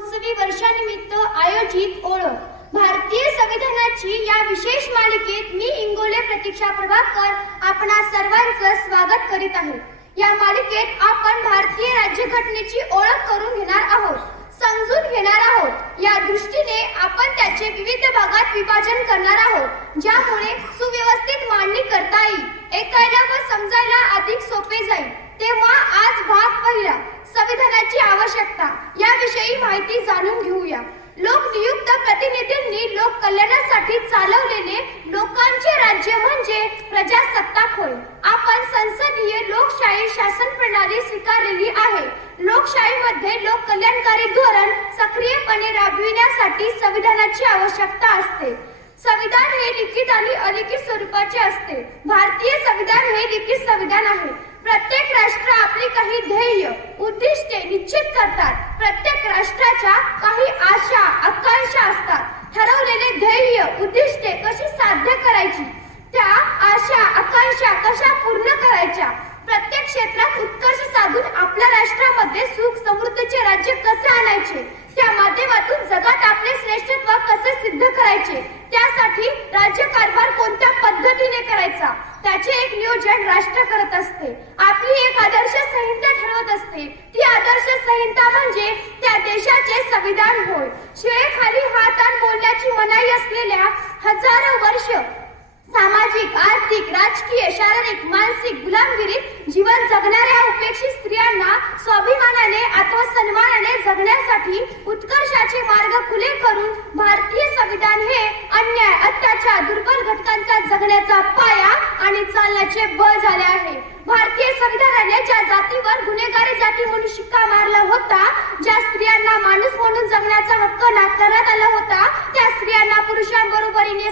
महोत्सवी वर्षानिमित्त आयोजित ओळख भारतीय संविधानाची या विशेष मालिकेत मी इंगोले प्रतीक्षा प्रभाकर आपण सर्वांचं स्वागत करीत आहे. या मालिकेत आपण भारतीय राज्यघटनेची ओळख करून घेणार आहोत समजून घेणार आहोत. या दृष्टीने आपण त्याचे विविध भागात विभाजन करणार आहोत ज्यामुळे सुव्यवस्थित मांडणी करता येईल. ऐकायला अधिक सोपे जाईल. तेव्हा आज भाग पहिला संविधानाची आवश्यकता याविषयी माहिती जाणून घेऊया. लोकनियुक्त प्रतिनिधींनी लोक कल्याणासाठी चालवलेले लोकांचे राज्य म्हणजे प्रजासत्ताक होय. आपण संसदीय लोकशाही शासन प्रणाली स्वीकारलेली आहे. लोकशाहीमध्ये लोक कल्याणकारी धोरण सक्रियपणे राबविण्यासाठी संविधानाची आवश्यकता असते. संविधान हे लिखित आणि अलिखित स्वरूपाचे असते. भारतीय संविधान हे लिखित संविधान आहे. प्रत्येक राष्ट्र आपली काही ध्येय उद्दिष्टे निश्चित करतात. प्रत्येक राष्ट्राच्या काही आशा आकांक्षा असतात. ठरवलेले ध्येय उद्दिष्टे कशी साध्य करायची? त्या आशा आकांक्षा कशा पूर्ण करायच्या? प्रत्येक क्षेत्रात उत्कर्ष साधून आपल्या राष्ट्रामध्ये सुख समृद्धीचे राज्य कसे आणायचे? त्या माध्यमातून जगात आपले श्रेष्ठत्व कसे सिद्ध करायचे? त्यासाठी राज्यकारभार कोणत्या पद्धतीने करायचा? त्याचे एक नियोजन राष्ट्र करत असते. आपली एक आदर्श संहिता ठरवत असते. ती आदर्श संहिता म्हणजे त्या देशाचे संविधान होय. शिळेखाली हात आण बोलण्याची मनाई असलेल्या हजारो वर्ष सामाजिक आर्थिक राजकीय शारीरिक मानसिक गुलामगिरीत जीवन जगणाऱ्या उपेक्षित स्त्रियांना स्वाभिमानाने आत्मसन्मानाने जगण्यासाठी विकासाचे मार्ग खुले करून भारतीय संविधान हे अन्याय अत्याचार दुर्बल घटकांचा जगण्याचा पाया आणि चालण्याचे बळ झाले आहे. भारतीय संविधानाने ज्या जातीवर गुन्हेगारी जाती म्हणून शिक्का मारला होता ज्या स्त्रियांना माणूस म्हणून जगण्याचा हक्क नाकारण्यात आला होता त्या स्त्रियांना पुरुषांबरोबरीने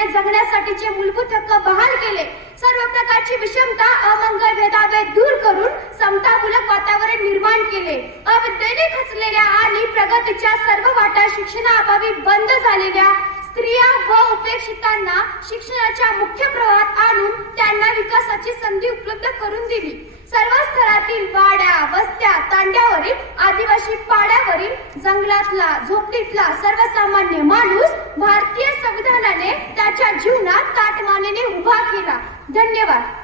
सन्मानाने जगण्यासाठीचे मूलभूत हक्क बहाल केले. सर्व प्रकारची विषमता अमंगल भेदाभेद दूर करून समतामूलक वातावरण निर्माण केले. अविद्येने खचलेल्या आणि प्रगतीच्या सर्व वाटा शिक्षणाअभावी बंद झालेल्या स्त्रिया व उपेक्षितांना शिक्षणाच्या मुख्य प्रवाहात आणून त्यांना विकासाची संधी उपलब्ध करून दिली. सर्व स्तरातील वाड्या तांड्यावरील आदिवासी पाड्यावरील जंगलातला झोपडीतला सर्वसामान्य माणूस भारतीय संविधानाने त्याच्या जीवनात ताटमानेने उभा केला. धन्यवाद.